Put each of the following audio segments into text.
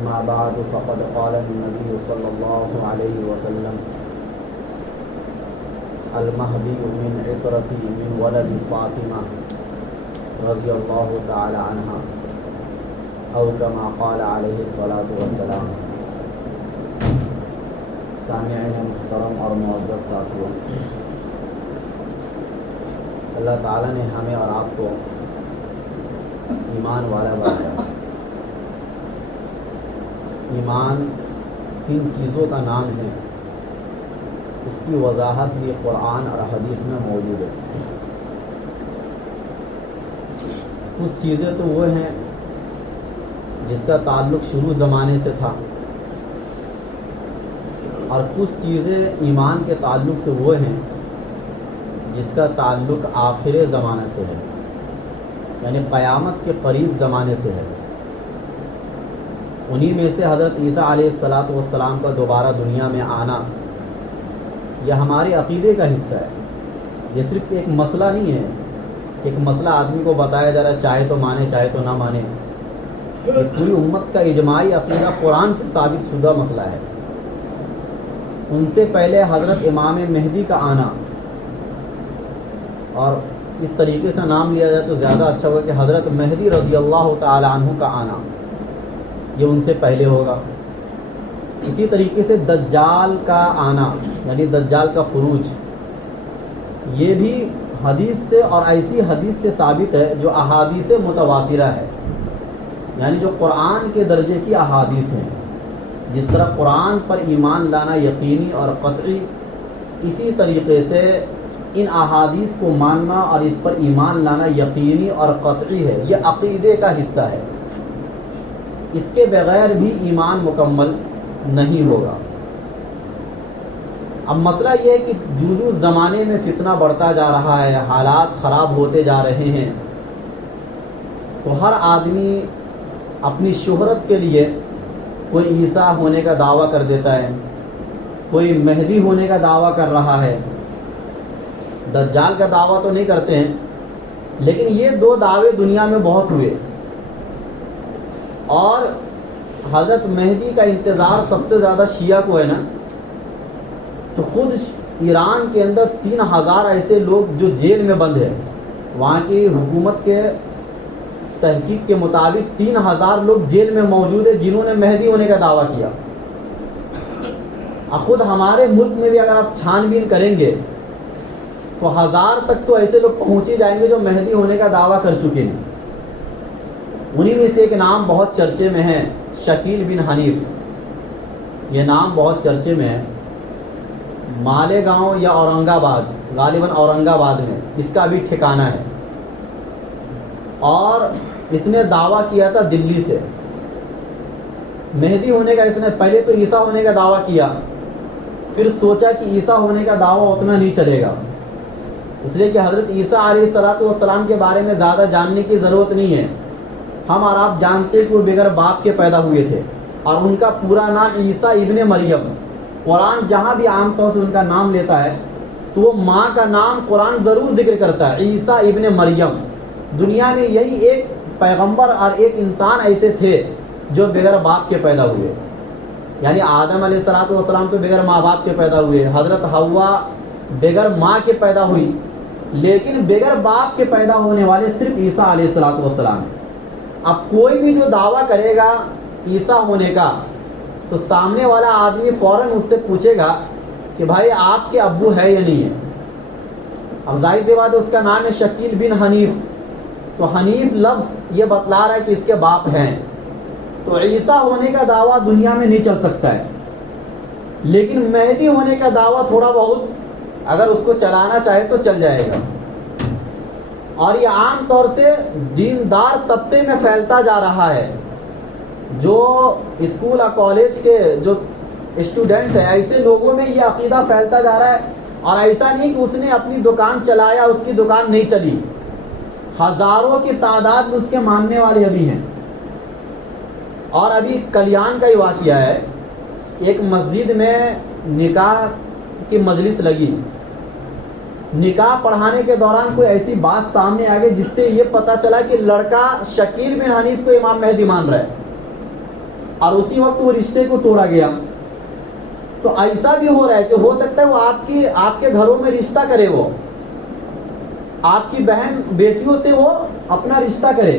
أما بعد فقد قال النبي صلى الله عليه وسلم المهدي من عطرتي من ولد فاطمة رضي الله تعالى عنها أو كما قال عليه الصلاة والسلام۔ سامعین محترم اور معزز ساتھیوں، اللہ تعالیٰ نے ہمیں اور آپ کو ایمان والا بنایا۔ ایمان کن چیزوں کا نام ہے، اس کی وضاحت بھی قرآن اور حدیث میں موجود ہے۔ کچھ چیزیں تو وہ ہیں جس کا تعلق شروع زمانے سے تھا، اور کچھ چیزیں ایمان کے تعلق سے وہ ہیں جس کا تعلق آخر زمانے سے ہے، یعنی قیامت کے قریب زمانے سے ہے۔ انہی میں سے حضرت عیسیٰ علیہ السلام کا دوبارہ دنیا میں آنا یہ ہمارے عقیدے کا حصہ ہے۔ یہ صرف ایک مسئلہ نہیں ہے، ایک مسئلہ آدمی کو بتایا جا رہا ہے، چاہے تو مانے چاہے تو نہ مانے۔ یہ پوری امت کا اجماعی عقیدہ قرآن سے ثابت شدہ مسئلہ ہے۔ ان سے پہلے حضرت امام مہدی کا آنا، اور اس طریقے سے نام لیا جائے تو زیادہ اچھا ہوگا کہ حضرت مہدی رضی اللہ تعالی عنہ کا آنا، یہ ان سے پہلے ہوگا۔ اسی طریقے سے دجال کا آنا، یعنی دجال کا خروج، یہ بھی حدیث سے اور ایسی حدیث سے ثابت ہے جو احادیث متواترہ ہے، یعنی جو قرآن کے درجے کی احادیث ہیں۔ جس طرح قرآن پر ایمان لانا یقینی اور قطعی، اسی طریقے سے ان احادیث کو ماننا اور اس پر ایمان لانا یقینی اور قطعی ہے، یہ عقیدے کا حصہ ہے۔ اس کے بغیر بھی ایمان مکمل نہیں ہوگا۔ اب مسئلہ یہ ہے کہ جو زمانے میں فتنہ بڑھتا جا رہا ہے، حالات خراب ہوتے جا رہے ہیں، تو ہر آدمی اپنی شہرت کے لیے کوئی عیسیٰ ہونے کا دعویٰ کر دیتا ہے، کوئی مہدی ہونے کا دعویٰ کر رہا ہے۔ دجال کا دعویٰ تو نہیں کرتے ہیں، لیکن یہ دو دعوے دنیا میں بہت ہوئے، اور حضرت مہدی کا انتظار سب سے زیادہ شیعہ کو ہے نا۔ تو خود ایران کے اندر 3000 ایسے لوگ جو جیل میں بند ہیں، وہاں کی حکومت کے تحقیق کے مطابق 3000 لوگ جیل میں موجود ہیں جنہوں نے مہدی ہونے کا دعویٰ کیا۔ خود ہمارے ملک میں بھی اگر آپ چھان بین کریں گے تو 1000 تک تو ایسے لوگ پہنچ ہی جائیں گے جو مہدی ہونے کا دعویٰ کر چکے ہیں۔ انہی میں سے ایک نام بہت چرچے میں ہے، شکیل بن حنیف۔ یہ نام بہت چرچے میں ہے، مالیگاؤں یا اورنگ آباد، غالباً اورنگ آباد میں اس کا بھی ٹھکانہ ہے، اور اس نے دعویٰ کیا تھا دلی سے مہدی ہونے کا۔ اس نے پہلے تو عیسیٰ ہونے کا دعویٰ کیا، پھر سوچا کہ عیسیٰ ہونے کا دعویٰ اتنا نہیں چلے گا، اس لیے کہ حضرت عیسیٰ علیہ السلام کے بارے میں زیادہ جاننے کی ضرورت نہیں ہے۔ ہم اور آپ جانتے کہ وہ بغیر باپ کے پیدا ہوئے تھے، اور ان کا پورا نام عیسیٰ ابن مریم۔ قرآن جہاں بھی عام طور سے ان کا نام لیتا ہے تو وہ ماں کا نام قرآن ضرور ذکر کرتا ہے، عیسیٰ ابن مریم۔ دنیا میں یہی ایک پیغمبر اور ایک انسان ایسے تھے جو بغیر باپ کے پیدا ہوئے، یعنی آدم علیہ السلام تو بغیر ماں باپ کے پیدا ہوئے، حضرت حوا بغیر ماں کے پیدا ہوئی، لیکن بغیر باپ کے پیدا ہونے والے صرف عیسیٰ علیہ السلام ہیں۔ اب کوئی بھی جو دعویٰ کرے گا عیسیٰ ہونے کا، تو سامنے والا آدمی فوراً اس سے پوچھے گا کہ بھائی آپ کے ابو ہے یا نہیں ہے۔ اب ظاہر سی بات ہے، اس کا نام ہے شکیل بن حنیف، تو حنیف لفظ یہ بتلا رہا ہے کہ اس کے باپ ہیں، تو عیسیٰ ہونے کا دعویٰ دنیا میں نہیں چل سکتا ہے، لیکن مہدی ہونے کا دعویٰ تھوڑا بہت اگر اس کو چلانا چاہے تو چل جائے گا۔ اور یہ عام طور سے دیندار طبقے میں پھیلتا جا رہا ہے، جو اسکول اور کالج کے جو اسٹوڈنٹ ہیں، ایسے لوگوں میں یہ عقیدہ پھیلتا جا رہا ہے۔ اور ایسا نہیں کہ اس نے اپنی دکان چلایا، اس کی دکان نہیں چلی، ہزاروں کی تعداد میں اس کے ماننے والے ابھی ہیں۔ اور ابھی کلیان کا ہی واقعہ ہے، ایک مسجد میں نکاح کی مجلس لگی، نکاح پڑھانے کے دوران کوئی ایسی بات سامنے آ گئی جس سے یہ پتا چلا کہ لڑکا شکیل بن حنیف کو امام مہدی مان رہا ہے۔ اور اسی وقت وہ رشتے کو توڑا گیا. تو ایسا بھی ہو رہا ہے کہ ہو سکتا ہے وہ آپ کے گھروں میں رشتہ کرے، وہ آپ کی بہن بیٹیوں سے وہ اپنا رشتہ کرے،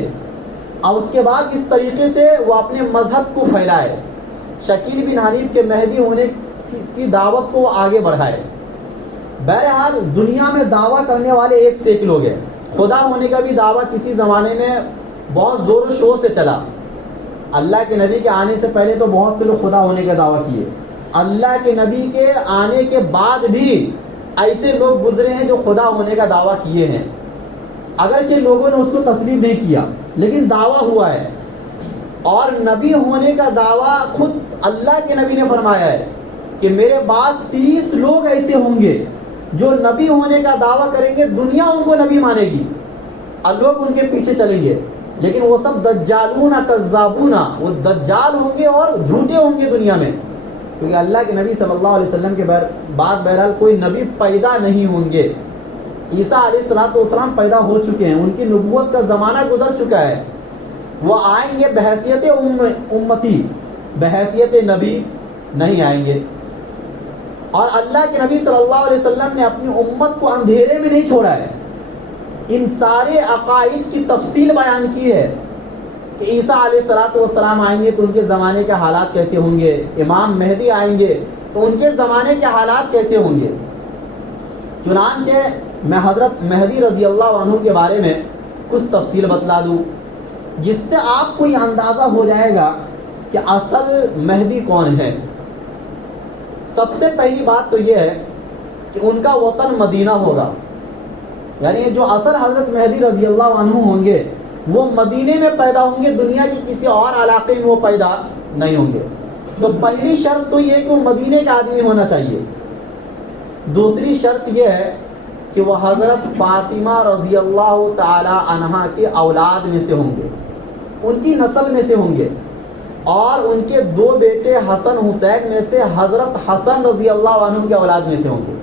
اور اس کے بعد اس طریقے سے وہ اپنے مذہب کو پھیلائے، شکیل بن حنیف کے مہدی ہونے کی دعوت کو وہ آگے بڑھائے. بہرحال دنیا میں دعویٰ کرنے والے ایک سے ایک لوگ ہیں. خدا ہونے کا بھی دعویٰ کسی زمانے میں بہت زور و شور سے چلا. اللہ کے نبی کے آنے سے پہلے تو بہت سے لوگ خدا ہونے کا دعویٰ کیے. اللہ کے نبی کے آنے کے بعد بھی ایسے لوگ گزرے ہیں جو خدا ہونے کا دعویٰ کیے ہیں. اگرچہ لوگوں نے اس کو تسلیم نہیں کیا لیکن دعویٰ ہوا ہے. اور نبی ہونے کا دعویٰ خود اللہ کے نبی نے فرمایا ہے کہ میرے بعد 30 لوگ ایسے ہوں گے جو نبی ہونے کا دعویٰ کریں گے، دنیا ان کو نبی مانے گی اور لوگ ان کے پیچھے چلیں گے، لیکن وہ سب دجالون کذابون، وہ دجال ہوں گے اور جھوٹے ہوں گے دنیا میں، کیونکہ اللہ کے نبی صلی اللہ علیہ وسلم کے بعد بہرحال کوئی نبی پیدا نہیں ہوں گے. عیسیٰ علیہ السلام پیدا ہو چکے ہیں، ان کی نبوت کا زمانہ گزر چکا ہے. وہ آئیں گے بحیثیت امتی، بحیثیت نبی نہیں آئیں گے. اور اللہ کے نبی صلی اللہ علیہ وسلم نے اپنی امت کو اندھیرے میں نہیں چھوڑا ہے. ان سارے عقائد کی تفصیل بیان کی ہے کہ عیسیٰ علیہ السلام آئیں گے تو ان کے زمانے کے حالات کیسے ہوں گے، امام مہدی آئیں گے تو ان کے زمانے کے حالات کیسے ہوں گے. چنانچہ میں حضرت مہدی رضی اللہ عنہ کے بارے میں کچھ تفصیل بتلا دوں جس سے آپ کو یہ اندازہ ہو جائے گا کہ اصل مہدی کون ہے. سب سے پہلی بات تو یہ ہے کہ ان کا وطن مدینہ ہوگا، یعنی جو اصل حضرت مہدی رضی اللہ عنہ ہوں گے وہ مدینے میں پیدا ہوں گے، دنیا کے کسی اور علاقے میں وہ پیدا نہیں ہوں گے. تو پہلی شرط تو یہ ہے کہ وہ مدینے کا آدمی ہونا چاہیے. دوسری شرط یہ ہے کہ وہ حضرت فاطمہ رضی اللہ تعالی عنہا کے اولاد میں سے ہوں گے، ان کی نسل میں سے ہوں گے، اور ان کے 2 بیٹے حسن حسین میں سے حضرت حسن رضی اللہ عنہ کے اولاد میں سے ہوں گے.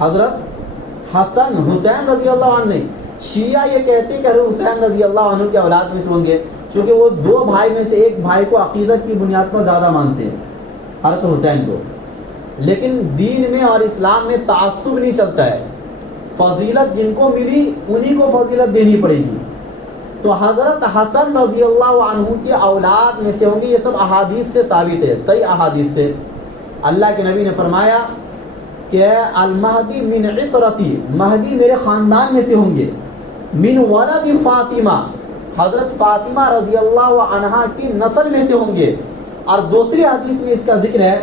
حضرت حسن حسین رضی اللہ عنہ نہیں، شیعہ یہ کہتے ہیں کہ حضرت حسین رضی اللہ عنہ کے اولاد میں سے ہوں گے، چونکہ وہ 2 بھائی میں سے ایک بھائی کو عقیدت کی بنیاد پر زیادہ مانتے ہیں، حضرت حسین کو. لیکن دین میں اور اسلام میں تعصب نہیں چلتا ہے، فضیلت جن کو ملی انہی کو فضیلت دینی پڑے گی. تو حضرت حسن رضی اللہ عنہ کی اولاد میں سے ہوں گے. یہ سب احادیث سے ثابت ہے، صحیح احادیث سے. اللہ کے نبی نے فرمایا کہ المہدی من عطرتی، مہدی میرے خاندان میں سے ہوں گے، من ولد فاطمہ، حضرت فاطمہ رضی اللہ عنہا کی نسل میں سے ہوں گے. اور دوسری حدیث میں اس کا ذکر ہے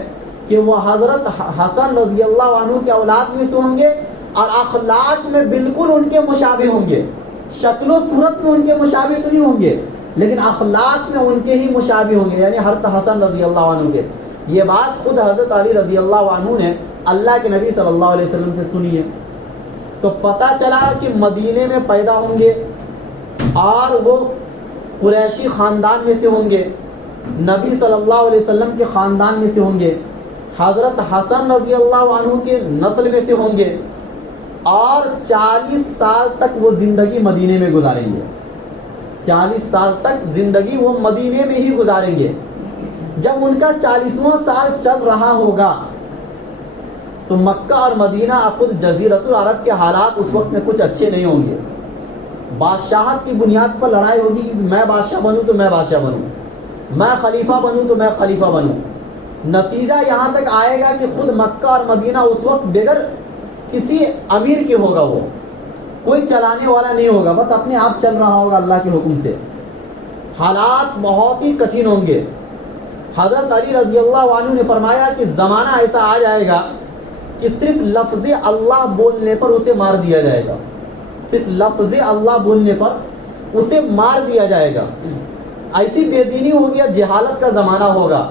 کہ وہ حضرت حسن رضی اللہ عنہ کے اولاد میں سے ہوں گے اور اخلاق میں بالکل ان کے مشابہ ہوں گے. شکل و صورت میں ان کے مشابہ تو نہیں ہوں گے لیکن اخلاق میں ان کے ہی مشابہ ہوں گے، یعنی حضرت حسن رضی اللہ عنہ کے. یہ بات خود حضرت علی رضی اللہ عنہ نے اللہ کے نبی صلی اللہ علیہ وسلم سے سنی ہے. تو پتہ چلا کہ مدینے میں پیدا ہوں گے اور وہ قریشی خاندان میں سے ہوں گے، نبی صلی اللہ علیہ وسلم کے خاندان میں سے ہوں گے، حضرت حسن رضی اللہ عنہ کے نسل میں سے ہوں گے، اور 40 سال تک وہ زندگی مدینے میں گزاریں گے. 40 سال تک زندگی وہ مدینے میں ہی گزاریں گے. جب ان کا 40واں سال چل رہا ہوگا تو مکہ اور مدینہ خود جزیرۃ العرب کے حالات اس وقت میں کچھ اچھے نہیں ہوں گے. بادشاہت کی بنیاد پر لڑائی ہوگی کہ میں بادشاہ بنوں تو میں بادشاہ بنوں، میں خلیفہ بنوں تو میں خلیفہ بنوں. نتیجہ یہاں تک آئے گا کہ خود مکہ اور مدینہ اس وقت بغیر کسی امیر کے ہوگا، وہ کوئی چلانے والا نہیں ہوگا، بس اپنے آپ چل رہا ہوگا اللہ کے حکم سے. حالات بہت ہی کٹھن ہوں گے. حضرت علی رضی اللہ عنہ نے فرمایا کہ زمانہ ایسا آ جائے گا کہ صرف لفظ اللہ بولنے پر اسے مار دیا جائے گا، صرف لفظ اللہ بولنے پر اسے مار دیا جائے گا. ایسی بے دینی ہوگی، جہالت کا زمانہ ہوگا.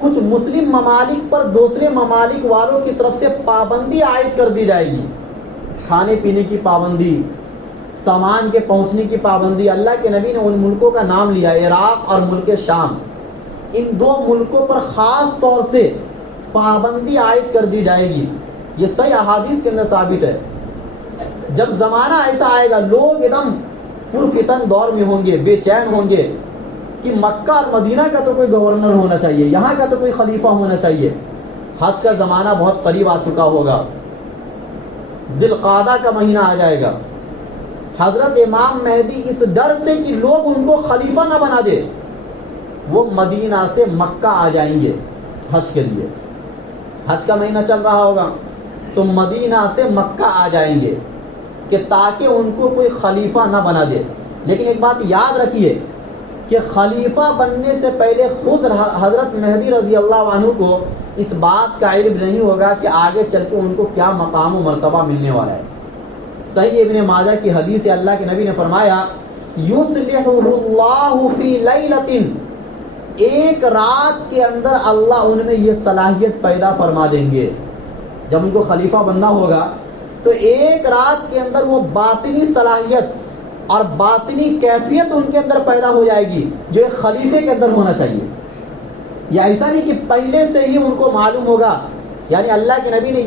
کچھ مسلم ممالک پر دوسرے ممالک والوں کی طرف سے پابندی عائد کر دی جائے گی، کھانے پینے کی پابندی، سامان کے پہنچنے کی پابندی. اللہ کے نبی نے ان ملکوں کا نام لیا، عراق اور ملک شام. ان 2 ملکوں پر خاص طور سے پابندی عائد کر دی جائے گی. یہ صحیح احادیث کے اندر ثابت ہے. جب زمانہ ایسا آئے گا لوگ ایک دم پرفتن دور میں ہوں گے، بے چین ہوں گے، کہ مکہ اور مدینہ کا تو کوئی گورنر ہونا چاہیے، یہاں کا تو کوئی خلیفہ ہونا چاہیے. حج کا زمانہ بہت قریب آ چکا ہوگا، ذی القعدہ کا مہینہ آ جائے گا. حضرت امام مہدی اس ڈر سے کہ لوگ ان کو خلیفہ نہ بنا دے، وہ مدینہ سے مکہ آ جائیں گے حج کے لیے. حج کا مہینہ چل رہا ہوگا تو مدینہ سے مکہ آ جائیں گے کہ تاکہ ان کو کوئی خلیفہ نہ بنا دے. لیکن ایک بات یاد رکھیے کہ خلیفہ بننے سے پہلے خود حضرت مہدی رضی اللہ عنہ کو اس بات کا علم نہیں ہوگا کہ آگے چل کے ان کو کیا مقام و مرتبہ ملنے والا ہے. صحیح ابن ماجہ کی حدیث ہے، اللہ کے نبی نے فرمایا یصلحہ اللہ فی لیلۃ، ایک رات کے اندر اللہ ان میں یہ صلاحیت پیدا فرما دیں گے. جب ان کو خلیفہ بننا ہوگا تو ایک رات کے اندر وہ باطنی صلاحیت اور باطنی کیفیت ان کے اندر پیدا ہو جائے گی جو ایک خلیفے کے اندر ہونا چاہیے. یا ایسا نہیں کہ پہلے سے ہی ان کو معلوم ہوگا. یعنی اللہ کے نبی نے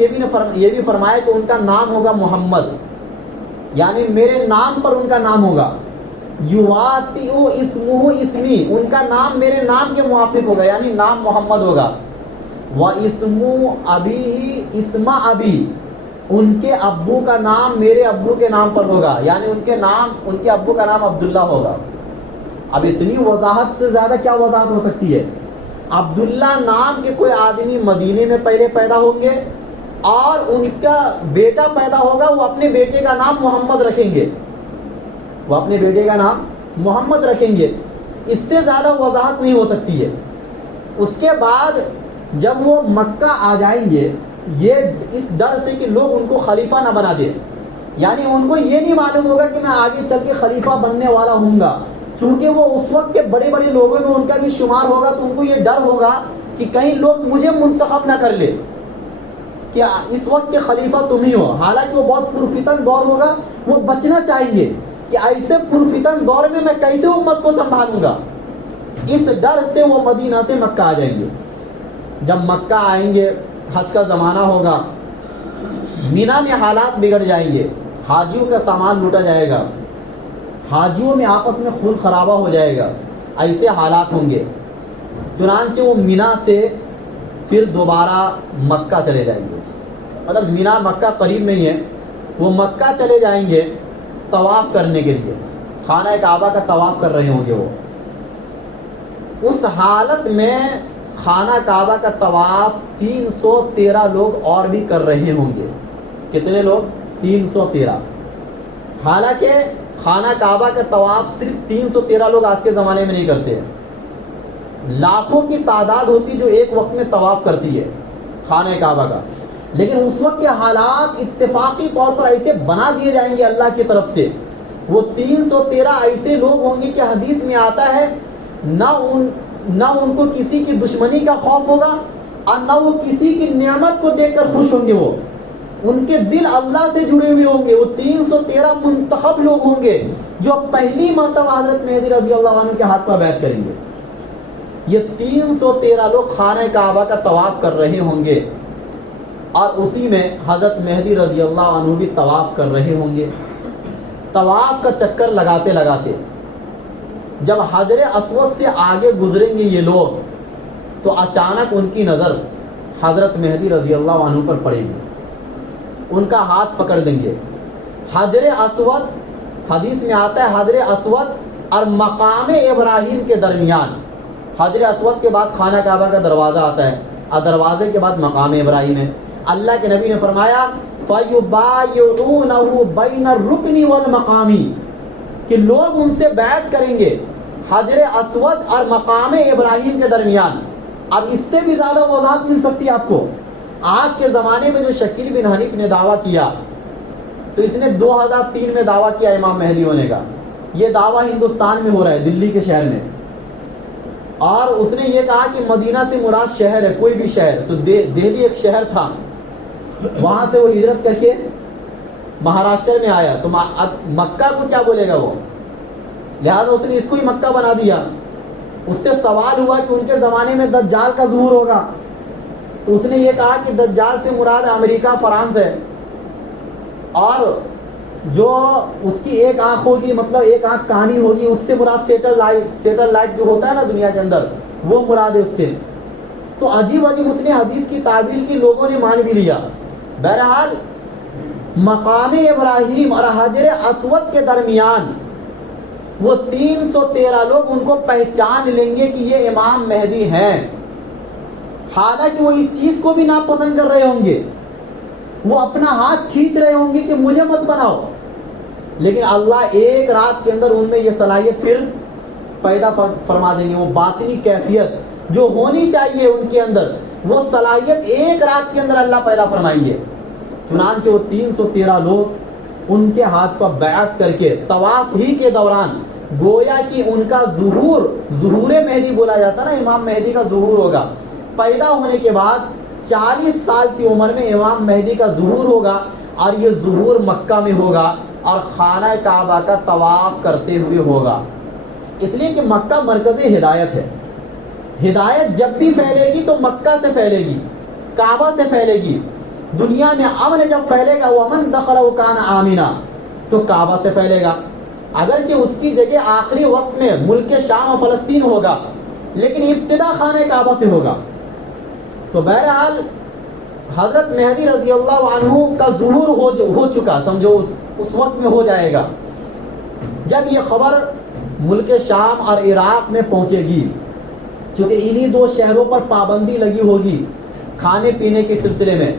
یہ بھی فرمایا کہ ان کا نام ہوگا محمد، یعنی میرے نام پر ان کا نام ہوگا. یواطئ اسمہ اسمی، ان کا نام میرے نام کے موافق ہوگا، یعنی نام محمد ہوگا. واسم ابیہ اسم ابی، ان کے ابو کا نام میرے ابو کے نام پر ہوگا، یعنی ان کے ابو کا نام عبداللہ ہوگا. اب اتنی وضاحت سے زیادہ کیا وضاحت ہو سکتی ہے؟ عبداللہ نام کے کوئی آدمی مدینے میں پہلے پیدا ہوں گے اور ان کا بیٹا پیدا ہوگا، وہ اپنے بیٹے کا نام محمد رکھیں گے، وہ اپنے بیٹے کا نام محمد رکھیں گے. اس سے زیادہ وضاحت نہیں ہو سکتی ہے. اس کے بعد جب وہ مکہ آ جائیں گے، یہ اس ڈر سے کہ لوگ ان کو خلیفہ نہ بنا دے، یعنی ان کو یہ نہیں معلوم ہوگا کہ میں آگے چل کے خلیفہ بننے والا ہوں گا. چونکہ وہ اس وقت کے بڑے بڑے لوگوں میں ان کا بھی شمار ہوگا تو ان کو یہ ڈر ہوگا کہ کہیں لوگ مجھے منتخب نہ کر لے کہ اس وقت کے خلیفہ تم ہی ہو. حالانکہ وہ بہت پرفتن دور ہوگا، وہ بچنا چاہیے کہ ایسے پرفتن دور میں میں کیسے امت کو سنبھالوں گا. اس ڈر سے وہ مدینہ سے مکہ آ جائیں گے. جب مکہ آئیں گے، حج کا زمانہ ہوگا، مینا میں حالات بگڑ جائیں گے، حاجیوں کا سامان لوٹا جائے گا، حاجیوں میں آپس میں خون خرابہ ہو جائے گا، ایسے حالات ہوں گے. چنانچہ وہ مینا سے پھر دوبارہ مکہ چلے جائیں گے. مطلب مینا مکہ قریب نہیں ہے، وہ مکہ چلے جائیں گے طواف کرنے کے لیے، خانہ کعبہ کا طواف کر رہے ہوں گے. وہ اس حالت میں خانہ کعبہ کا طواف 313 لوگ اور بھی کر رہے ہوں گے. کتنے لوگ؟ 313. حالانکہ خانہ کعبہ کا طواف صرف 313 لوگ آج کے زمانے میں نہیں کرتے ہیں. لاکھوں کی تعداد ہوتی جو ایک وقت میں طواف کرتی ہے خانہ کعبہ کا. لیکن اس وقت کے حالات اتفاقی طور پر ایسے بنا دیے جائیں گے اللہ کی طرف سے. وہ 313 ایسے لوگ ہوں گے کہ حدیث میں آتا ہے نہ ان کو کسی کی دشمنی کا خوف ہوگا اور نہ وہ کسی کی نعمت کو دیکھ کر خوش ہوں گے. وہ ان کے دل اللہ سے جڑے ہوئے ہوں گے. وہ 313 منتخب لوگ ہوں گے جو پہلی مرتبہ حضرت مہدی رضی اللہ عنہ کے ہاتھ پر بیعت کریں گے. یہ 313 لوگ خانہ کعبہ کا طواف کر رہے ہوں گے اور اسی میں حضرت مہدی رضی اللہ عنہ بھی طواف کر رہے ہوں گے. طواف کا چکر لگاتے لگاتے جب حجر اسود سے آگے گزریں گے یہ لوگ تو اچانک ان کی نظر حضرت مہدی رضی اللہ عنہ پر پڑے گی. ان کا ہاتھ پکڑ دیں گے. حجر اسود، حدیث میں آتا ہے حجر اسود اور مقام ابراہیم کے درمیان، حجر اسود کے بعد خانہ کعبہ کا دروازہ آتا ہے اور دروازے کے بعد مقام ابراہیم ہے. اللہ کے نبی نے فرمایا فَيُبَايِعُونَهُ بَيْنَ الرُّكْنِ وَالْمَقَامِ، کہ لوگ ان سے بیعت کریں گے حجر اسود اور مقام ابراہیم کے درمیان. اب اس سے بھی زیادہ وضاحت مل سکتی ہے آپ کو. آج کے زمانے میں جو شکیل بن حنیف نے دعویٰ کیا تو اس نے 2003 میں دعویٰ کیا امام مہدی ہونے کا. یہ دعویٰ ہندوستان میں ہو رہا ہے، دلی کے شہر میں. اور اس نے یہ کہا کہ مدینہ سے مراد شہر ہے، کوئی بھی شہر. تو دہلی ایک شہر تھا، وہاں سے وہ ہجرت کر کے مہاراشٹر میں آیا. تو اب مکہ کو کیا بولے گا وہ؟ لہذا اس نے اس کو ہی مکہ بنا دیا. اس سے سوال ہوا کہ ان کے زمانے میں دجال کا ظہور ہوگا، تو اس نے یہ کہا کہ دجال سے مراد امریکہ فرانس ہے. اور جو اس کی ایک آنکھ ہوگی، مطلب ایک آنکھ کہانی ہوگی، اس سے مراد سیٹلائٹ جو ہوتا ہے نا دنیا کے اندر، وہ مراد ہے اس سے. تو عجیب عجیب اس نے حدیث کی تعبیر کی، لوگوں نے مان بھی لیا. بہرحال مقام ابراہیم اور حجر اسود کے درمیان وہ 313 لوگ ان کو پہچان لیں گے کہ یہ امام مہدی ہیں. حالانکہ وہ اس چیز کو بھی ناپسند کر رہے ہوں گے، وہ اپنا ہاتھ کھینچ رہے ہوں گے کہ مجھے مت بناؤ، لیکن اللہ ایک رات کے اندر ان میں یہ صلاحیت پھر پیدا فرما دیں گے. وہ باطنی کیفیت جو ہونی چاہیے ان کے اندر، وہ صلاحیت ایک رات کے اندر اللہ پیدا فرمائیں گے. چنانچہ وہ 313 لوگ ان کے ہاتھ پر بیعت کر کے طواف ہی کے دوران گویا کہ ان کا ظہور مہدی بولا جاتا نا، امام مہدی کا ظہور ہوگا. پیدا ہونے کے بعد 40 سال کی عمر میں امام مہدی کا ظہور ہوگا، اور یہ ظہور مکہ میں ہوگا اور خانہ کعبہ کا طواف کرتے ہوئے ہوگا. اس لیے کہ مکہ مرکز ہدایت ہے. ہدایت جب بھی پھیلے گی تو مکہ سے پھیلے گی، کعبہ سے پھیلے گی. دنیا میں امن جب پھیلے گا، وَمَن دَخَلَهُ كَانَ آمِنًا، تو کعبہ سے پھیلے گا. اگرچہ اس کی جگہ آخری وقت میں ملک شام و فلسطین ہوگا، لیکن ابتدا خانہ کعبہ سے ہوگا. تو بہرحال حضرت مہدی رضی اللہ عنہ کا ظہور ہو چکا، سمجھو اس وقت میں ہو جائے گا. جب یہ خبر ملک شام اور عراق میں پہنچے گی، چونکہ انہی دو شہروں پر پابندی لگی ہوگی کھانے پینے کے سلسلے میں،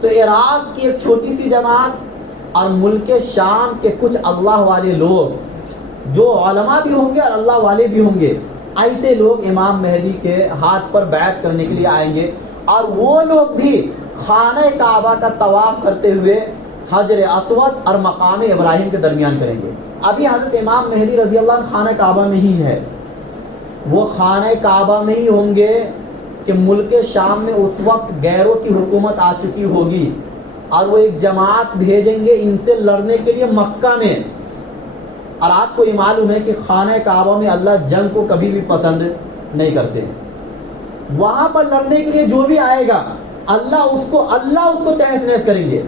تو عراق کی ایک چھوٹی سی جماعت اور ملک شام کے کچھ اللہ والے لوگ جو علماء بھی ہوں گے اور اللہ والے بھی ہوں گے، ایسے لوگ امام مہدی کے ہاتھ پر بیعت کرنے کے لیے آئیں گے، اور وہ لوگ بھی خانہ کعبہ کا طواف کرتے ہوئے حجر اسود اور مقام ابراہیم کے درمیان کریں گے. ابھی حضرت امام مہدی رضی اللہ عنہ خانہ کعبہ میں ہی ہے، وہ خانہ کعبہ میں ہی ہوں گے کہ ملک شام میں اس وقت غیروں کی حکومت آ چکی ہوگی، اور وہ ایک جماعت بھیجیں گے ان سے لڑنے کے لیے مکہ میں. اور آپ کو یہ معلوم ہے کہ خانہ کعبہ میں اللہ جنگ کو کبھی بھی پسند نہیں کرتے. وہاں پر لڑنے کے لیے جو بھی آئے گا اللہ اس کو تہس نہس کریں گے.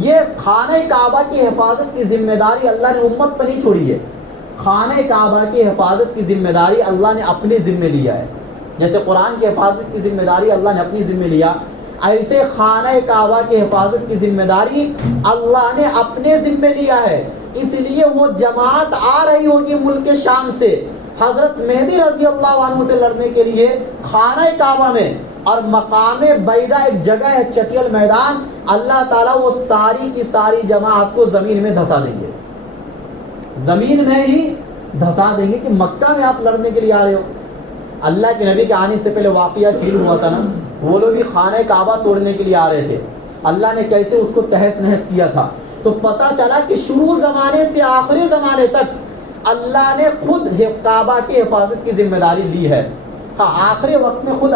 یہ خانہ کعبہ کی حفاظت کی ذمہ داری اللہ نے امت پر نہیں چھوڑی ہے. خانہ کعبہ کی حفاظت کی ذمہ داری اللہ نے اپنے ذمہ لیا ہے. جیسے قرآن کی حفاظت کی ذمہ داری اللہ نے اپنی ذمہ لیا، ایسے خانہ کعبہ کی حفاظت کی ذمہ داری اللہ نے اپنے ذمہ لیا ہے. اس لیے وہ جماعت آ رہی ہوگی ملک شام سے حضرت مہدی رضی اللہ عنہ سے لڑنے کے لیے خانہ کعبہ میں، اور مقام بیضا ایک جگہ ہے چٹیل میدان، اللہ تعالیٰ وہ ساری کی ساری جماعت کو زمین میں دھسا دیں گے، زمین میں ہی دھسا دیں گے کہ مکہ میں آپ لڑنے کے لیے آ رہے ہو. اللہ کے نبی کے آنے سے پہلے واقعہ فیل ہوا تھا نا، وہ لوگ بھی خانہ کعبہ توڑنے کے لیے آ رہے تھے. اللہ نے کیسے اس کو تہس نہس کیا تھا. تو پتہ چلا کہ شروع زمانے سے آخری زمانے تک اللہ نے خود کعبہ کی حفاظت کی ذمہ داری لی ہے. ہاں آخری وقت میں خود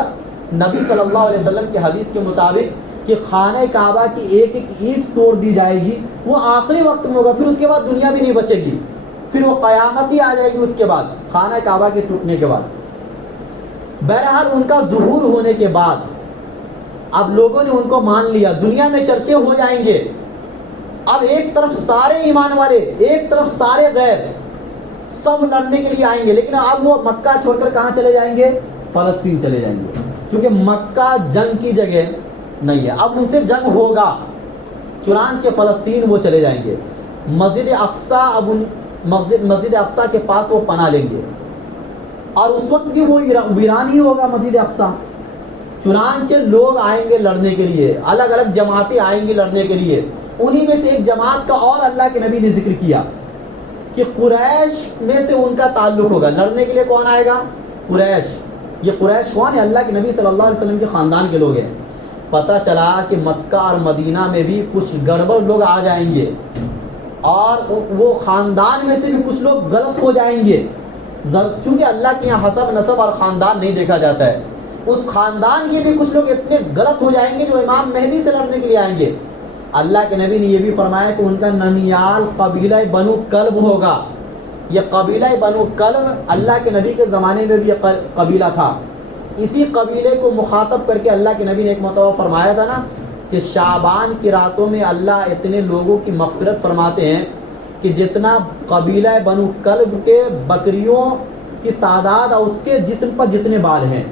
نبی صلی اللہ علیہ وسلم کی حدیث کے مطابق کہ خانہ کعبہ کی ایک ایک اینٹ توڑ دی جائے گی، وہ آخری وقت میں ہوگا. پھر اس کے بعد دنیا بھی نہیں بچے گی، پھر وہ قیامت ہی آ جائے گی اس کے بعد، خانہ کعبہ کے ٹوٹنے کے بعد. بہرحال ان کا ظہور ہونے کے بعد اب لوگوں نے ان کو مان لیا، دنیا میں چرچے ہو جائیں گے. اب ایک طرف سارے ایمان والے، ایک طرف سارے غیر، سب لڑنے کے لیے آئیں گے. لیکن اب وہ مکہ چھوڑ کر کہاں چلے جائیں گے؟ فلسطین چلے جائیں گے، کیونکہ مکہ جنگ کی جگہ نہیں ہے، اب ان سے جنگ ہوگا. چنانچہ فلسطین وہ چلے جائیں گے. مسجد اقصیٰ کے پاس وہ پناہ لیں گے، اور اس وقت بھی وہ ویران ہی ہوگا مسجد اقصیٰ. چنانچہ لوگ آئیں گے لڑنے کے لیے، الگ الگ جماعتیں آئیں گی لڑنے کے لیے. انہی میں سے ایک جماعت کا اور اللہ کے نبی نے ذکر کیا کہ قریش میں سے ان کا تعلق ہوگا. لڑنے کے لیے کون آئے گا؟ قریش. یہ قریش کون ہے؟ اللہ کے نبی صلی اللہ علیہ وسلم کے خاندان کے لوگ ہیں. پتہ چلا کہ مکہ اور مدینہ میں بھی کچھ گڑبڑ لوگ آ جائیں گے، اور وہ خاندان میں سے بھی کچھ لوگ غلط ہو جائیں گے، کیونکہ اللہ کے یہاں حسب نسب اور خاندان نہیں دیکھا جاتا ہے. اس خاندان کے بھی کچھ لوگ اتنے غلط ہو جائیں گے جو امام مہدی سے لڑنے کے لیے آئیں گے. اللہ کے نبی نے یہ بھی فرمایا کہ ان کا ننیال قبیلہ بنو کلب ہوگا. یہ قبیلہ بنو کلب اللہ کے نبی کے زمانے میں بھی یہ قبیلہ تھا. اسی قبیلے کو مخاطب کر کے اللہ کے نبی نے ایک مرتبہ فرمایا تھا نا کہ شعبان کی راتوں میں اللہ اتنے لوگوں کی مغفرت فرماتے ہیں کہ جتنا قبیلہ بنو کلب کے بکریوں کی تعداد اور اس کے جسم پر جتنے بال ہیں.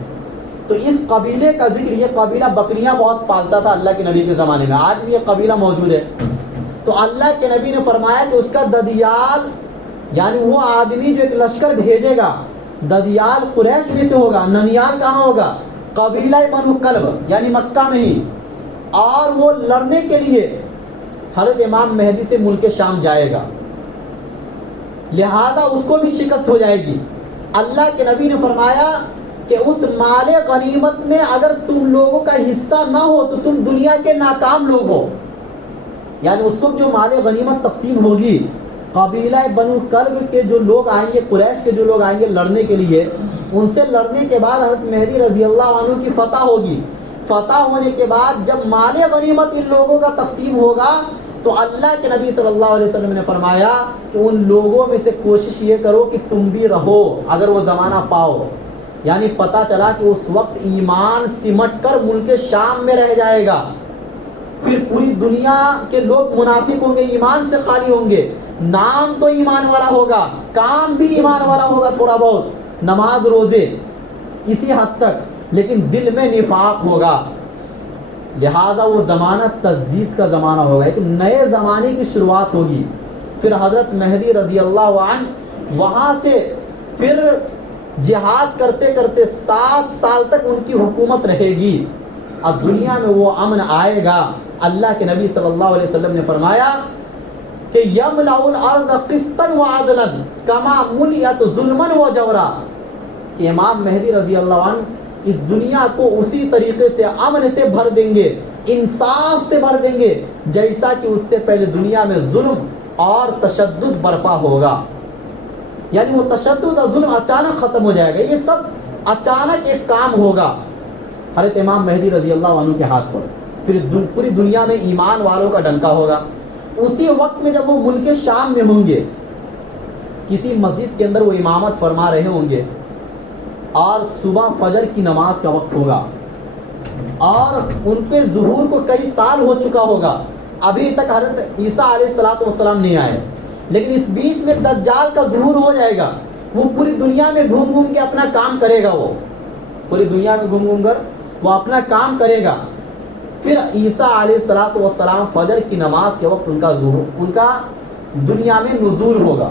تو اس قبیلے کا ذکر، یہ قبیلہ بکریاں بہت پالتا تھا اللہ کے نبی کے زمانے میں، آج بھی یہ قبیلہ موجود ہے. تو اللہ کے نبی نے فرمایا کہ اس کا ددیال، یعنی وہ آدمی جو ایک لشکر بھیجے گا، ددیال قریش میں سے ہوگا. ننیال کہاں ہوگا؟ قبیلہ بنو کلب، یعنی مکہ میں ہی. اور وہ لڑنے کے لیے حضرت امام مہدی سے ملک شام جائے گا، لہذا اس کو بھی شکست ہو جائے گی. اللہ کے نبی نے فرمایا کہ اس مال غنیمت میں اگر تم لوگوں کا حصہ نہ ہو تو تم دنیا کے ناکام لوگ ہو. یعنی اس کو جو مال غنیمت تقسیم ہوگی، قبیلہ بنو کلب کے جو لوگ آئیں گے، قریش کے جو لوگ آئیں گے لڑنے کے لیے، ان سے لڑنے کے بعد حضرت مہدی رضی اللہ عنہ کی فتح ہوگی. فتح ہونے کے بعد جب مال غنیمت ان لوگوں کا تقسیم ہوگا تو اللہ کے نبی صلی اللہ علیہ وسلم نے فرمایا کہ ان لوگوں میں سے کوشش یہ کرو کہ تم بھی رہو اگر وہ زمانہ پاؤ. یعنی پتہ چلا کہ اس وقت ایمان سمٹ کر ملک شام میں رہ جائے گا. پھر پوری دنیا کے لوگ منافق ہوں گے، ایمان سے خالی ہوں گے. نام تو ایمان والا ہوگا، کام بھی ایمان والا ہوگا، تھوڑا بہت نماز روزے اسی حد تک، لیکن دل میں نفاق ہوگا. لہذا وہ زمانہ تجدید کا زمانہ ہوگا، ایک نئے زمانے کی شروعات ہوگی. پھر حضرت مہدی رضی اللہ عنہ وہاں سے پھر جہاد کرتے کرتے 7 سال تک ان کی حکومت رہے گی. اب دنیا میں وہ امن آئے گا. اللہ کے نبی صلی اللہ علیہ وسلم نے فرمایا کہ یملأ الارض قسطا وعدلا کما ملئت ظلما وجورا، کہ امام مہدی رضی اللہ عنہ اس دنیا کو اسی طریقے سے امن سے بھر دیں گے، انصاف سے بھر دیں گے جیسا کہ اس سے پہلے دنیا میں ظلم اور تشدد برپا ہوگا. یعنی وہ تشدد اور ظلم اچانک ختم ہو جائے گا. یہ سب اچانک ایک کام ہوگا حضرت امام مہدی رضی اللہ عنہ کے ہاتھ پر. پھر پوری دنیا میں ایمان والوں کا ڈنکا ہوگا. اسی وقت میں جب وہ ملک شام میں ہوں گے، کسی مسجد کے اندر وہ امامت فرما رہے ہوں گے اور صبح فجر کی نماز کا وقت ہوگا اور ان کے ظہور کو کئی سال ہو چکا ہوگا. ابھی تک حضرت عیسیٰ علیہ السلام نہیں آئے، لیکن اس بیچ میں دجال کا ظہور ہو جائے گا. وہ پوری دنیا میں گھوم گھوم کے اپنا کام کرے گا، وہ پوری دنیا میں گھوم گھوم کر وہ اپنا کام کرے گا. پھر عیسیٰ علیہ السلام فجر کی نماز کے وقت ان کا ظہور، ان کا دنیا میں نزول ہوگا.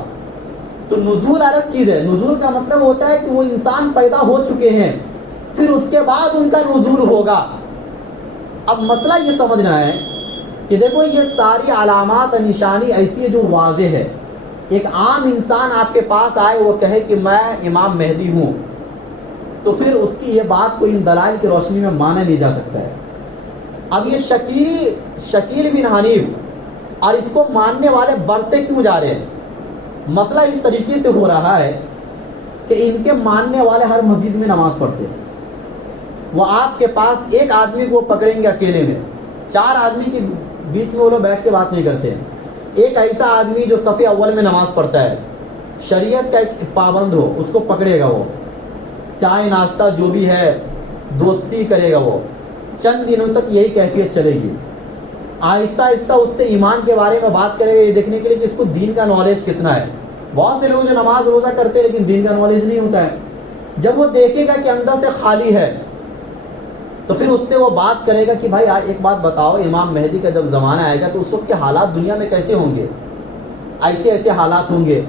تو نزول الگ چیز ہے. نزول کا مطلب ہوتا ہے کہ وہ انسان پیدا ہو چکے ہیں، پھر اس کے بعد ان کا نزول ہوگا. اب مسئلہ یہ سمجھنا ہے کہ دیکھو یہ ساری علامات اور نشانی ایسی ہے جو واضح ہے. ایک عام انسان آپ کے پاس آئے، وہ کہے کہ میں امام مہدی ہوں، تو پھر اس کی یہ بات کو ان دلائل کی روشنی میں مانا نہیں جا سکتا ہے. اب یہ شکیل بن حنیف اور اس کو ماننے والے بڑھتے کیوں جا رہے ہیں؟ مسئلہ اس طریقے سے ہو رہا ہے کہ ان کے ماننے والے ہر مسجد میں نماز پڑھتے ہیں. وہ آپ کے پاس ایک آدمی کو پکڑیں گے اکیلے میں، 4 آدمی کے بیچ میں وہ لوگ بیٹھ کے بات نہیں کرتے ہیں. ایک ایسا آدمی جو صف اول میں نماز پڑھتا ہے، شریعت کا ایک پابند ہو، اس کو پکڑے گا. وہ چائے ناشتہ جو بھی ہے دوستی کرے گا. وہ چند دنوں تک یہی کیفیت چلے گی. آہستہ آہستہ اس سے ایمان کے بارے میں بات کرے گا، یہ دیکھنے کے لیے کہ اس کو دین کا نالج کتنا ہے. بہت سے لوگ جو نماز روزہ کرتے ہیں لیکن دین کا نالج نہیں ہوتا ہے. جب وہ دیکھے گا کہ اندر سے خالی ہے تو پھر اس سے وہ بات کرے گا کہ بھائی ایک بات بتاؤ، امام مہدی کا جب زمانہ آئے گا تو اس وقت کے حالات دنیا میں کیسے ہوں گے؟ ایسے ایسے حالات ہوں گے.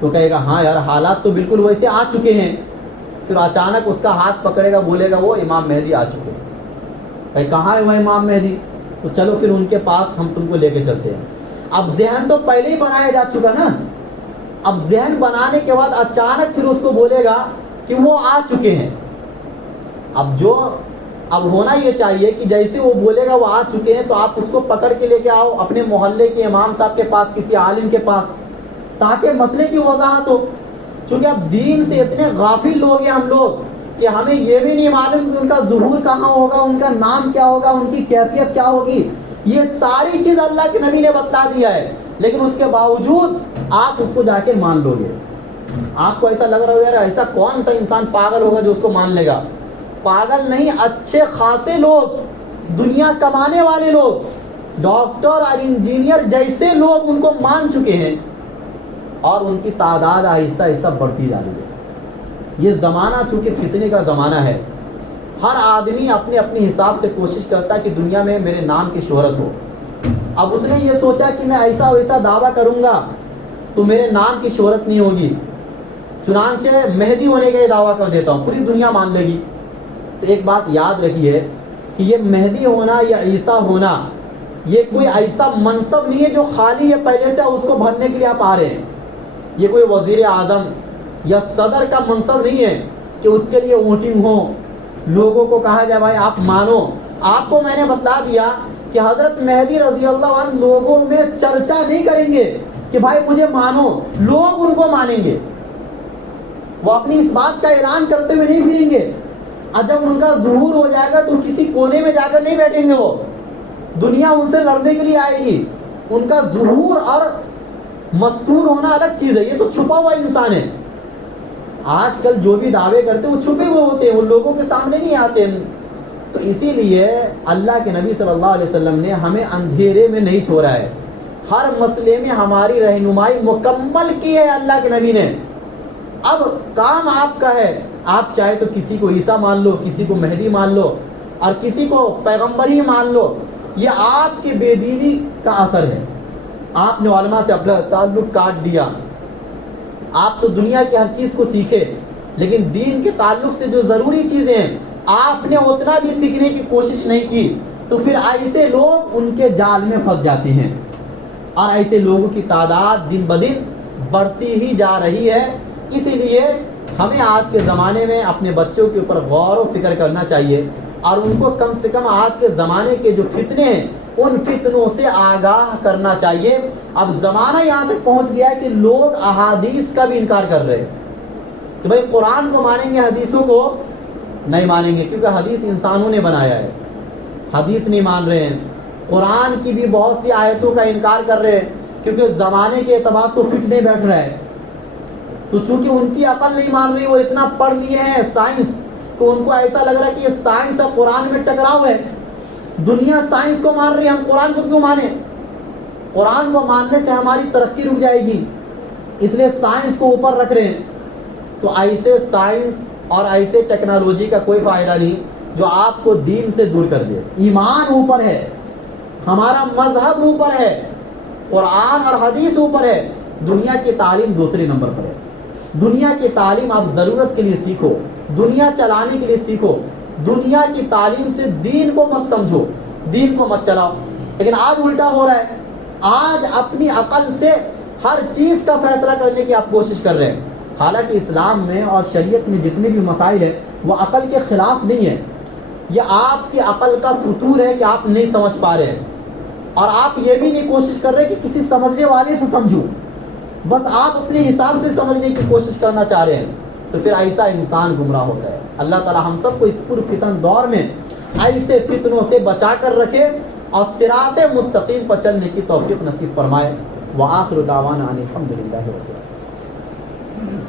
تو کہے گا ہاں یار حالات تو بالکل ویسے آ چکے ہیں. پھر اچانک اس کا ہاتھ پکڑے گا، بولے گا وہ امام مہدی آ چکے ہیں. بھائی کہاں ہے وہ امام مہدی؟ تو چلو پھر ان کے پاس ہم تم کو لے کے چلتے ہیں. اب ذہن تو پہلے ہی بنایا جا چکا نا. اب ذہن بنانے کے بعد اچانک پھر اس کو بولے گا کہ وہ آ چکے ہیں. اب ہونا یہ چاہیے کہ جیسے وہ بولے گا وہ آ چکے ہیں تو آپ اس کو پکڑ کے لے کے آؤ اپنے محلے کے امام صاحب کے پاس، کسی عالم کے پاس، تاکہ مسئلے کی وضاحت ہو. چونکہ اب دین سے اتنے غافل لوگ ہیں ہم لوگ کہ ہمیں یہ بھی نہیں معلوم کہ ان کا ظہور کہاں ہوگا، ان کا نام کیا ہوگا، ان کی کیفیت کیا ہوگی. یہ ساری چیز اللہ کے نبی نے بتلا دیا ہے، لیکن اس کے باوجود آپ اس کو جا کے مان لو گے. آپ کو ایسا لگ رہا ہوگا ایسا کون سا انسان پاگل ہوگا جو اس کو مان لے گا؟ پاگل نہیں، اچھے خاصے لوگ دنیا کمانے والے لوگ، ڈاکٹر اور انجینئر جیسے لوگ ان کو مان چکے ہیں، اور ان کی تعداد آہستہ آہستہ بڑھتی جا رہی ہے۔ یہ زمانہ چونکہ فتنے کا زمانہ ہے، ہر آدمی اپنے اپنے حساب سے کوشش کرتا ہے کہ دنیا میں میرے نام کی شہرت ہو۔ اب اس نے یہ سوچا کہ میں ایسا ویسا دعویٰ کروں گا تو میرے نام کی شہرت نہیں ہوگی، چنانچہ مہدی ہونے کا یہ دعویٰ کر دیتا ہوں، پوری دنیا مان لے گی۔ تو ایک بات یاد رکھیے کہ یہ مہدی ہونا یا عیسیٰ ہونا یہ کوئی ایسا منصب نہیں ہے جو خالی ہے پہلے سے اس کو بھرنے کے لیے آپ آ رہے ہیں۔ یہ کوئی وزیر اعظم یا صدر کا منصب نہیں ہے کہ اس کے لیے ووٹنگ ہو، لوگوں کو کہا جائے بھائی آپ مانو۔ آپ کو میں نے بتلا دیا کہ حضرت مہدی رضی اللہ عنہ لوگوں میں چرچا نہیں کریں گے کہ بھائی مجھے مانو، لوگ ان کو مانیں گے۔ وہ اپنی اس بات کا اعلان کرتے ہوئے نہیں پھریں گے، اور جب ان کا ظہور ہو جائے گا تو کسی کونے میں جا کر نہیں بیٹھیں گے، وہ دنیا ان سے لڑنے کے لیے آئے گی۔ ان کا ظہور اور مستور ہونا الگ چیز ہے، یہ تو چھپا ہوا انسان ہے۔ آج کل جو بھی دعوے کرتے ہیں وہ چھپے ہوئے ہوتے ہیں، وہ لوگوں کے سامنے نہیں آتے ہیں۔ تو اسی لیے اللہ کے نبی صلی اللہ علیہ وسلم نے ہمیں اندھیرے میں نہیں چھوڑا ہے، ہر مسئلے میں ہماری رہنمائی مکمل کی ہے اللہ کے نبی نے۔ اب کام آپ کا ہے، آپ چاہے تو کسی کو عیسیٰ مان لو، کسی کو مہدی مان لو، اور کسی کو پیغمبر ہی مان لو، یہ آپ کی بے دینی کا اثر ہے۔ آپ نے علماء سے اپنا تعلق کاٹ دیا، آپ تو دنیا کی ہر چیز کو سیکھے، لیکن دین کے تعلق سے جو ضروری چیزیں ہیں آپ نے اتنا بھی سیکھنے کی کوشش نہیں کی، تو پھر ایسے لوگ ان کے جال میں پھنس جاتے ہیں، اور ایسے لوگوں کی تعداد دن بدن بڑھتی ہی جا رہی ہے۔ اسی لیے ہمیں آج کے زمانے میں اپنے بچوں کے اوپر غور و فکر کرنا چاہیے، اور ان کو کم سے کم آج کے زمانے کے جو فتنے ہیں ان فتنوں سے آگاہ کرنا چاہیے۔ اب زمانہ یہاں تک پہنچ گیا ہے کہ لوگ احادیث کا بھی انکار کر رہے ہیں کہ بھائی قرآن کو مانیں گے حدیثوں کو نہیں مانیں گے، کیونکہ حدیث انسانوں نے بنایا ہے، حدیث نہیں مان رہے ہیں۔ قرآن کی بھی بہت سی آیتوں کا انکار کر رہے ہیں، کیونکہ زمانے کے اعتبار سے فتنے بیٹھ رہا ہے۔ تو چونکہ ان کی عقل نہیں مان رہی، وہ اتنا پڑھ لیے ہیں سائنس، تو ان کو ایسا لگ رہا ہے کہ یہ سائنس اور قرآن میں ٹکراؤ ہے، دنیا سائنس کو مان رہی ہے، ہم قرآن کو کیوں مانیں؟ قرآن کو ماننے سے ہماری ترقی رک جائے گی، اس لیے سائنس کو اوپر رکھ رہے ہیں۔ تو ایسے سائنس اور ایسے ٹیکنالوجی کا کوئی فائدہ نہیں جو آپ کو دین سے دور کر دے۔ ایمان اوپر ہے، ہمارا مذہب اوپر ہے، قرآن اور حدیث اوپر ہے، دنیا کی تعلیم دوسرے نمبر پر ہے۔ دنیا کی تعلیم آپ ضرورت کے لیے سیکھو، دنیا چلانے کے لیے سیکھو، دنیا کی تعلیم سے دین کو مت سمجھو، دین کو مت چلاؤ۔ لیکن آج الٹا ہو رہا ہے، آج اپنی عقل سے ہر چیز کا فیصلہ کرنے کی آپ کوشش کر رہے ہیں، حالانکہ اسلام میں اور شریعت میں جتنے بھی مسائل ہیں وہ عقل کے خلاف نہیں ہے، یہ آپ کی عقل کا فتور ہے کہ آپ نہیں سمجھ پا رہے ہیں، اور آپ یہ بھی نہیں کوشش کر رہے کہ کسی سمجھنے والے سے سمجھو، بس آپ اپنے حساب سے سمجھنے کی کوشش کرنا چاہ رہے ہیں، تو پھر ایسا انسان گمراہ ہوتا ہے۔ اللہ تعالی ہم سب کو اس پرفتن دور میں ایسے فتنوں سے بچا کر رکھے اور صراط مستقیم پر چلنے کی توفیق نصیب فرمائے۔ وآخر دعوانا ان الحمد للہ رب العالمین۔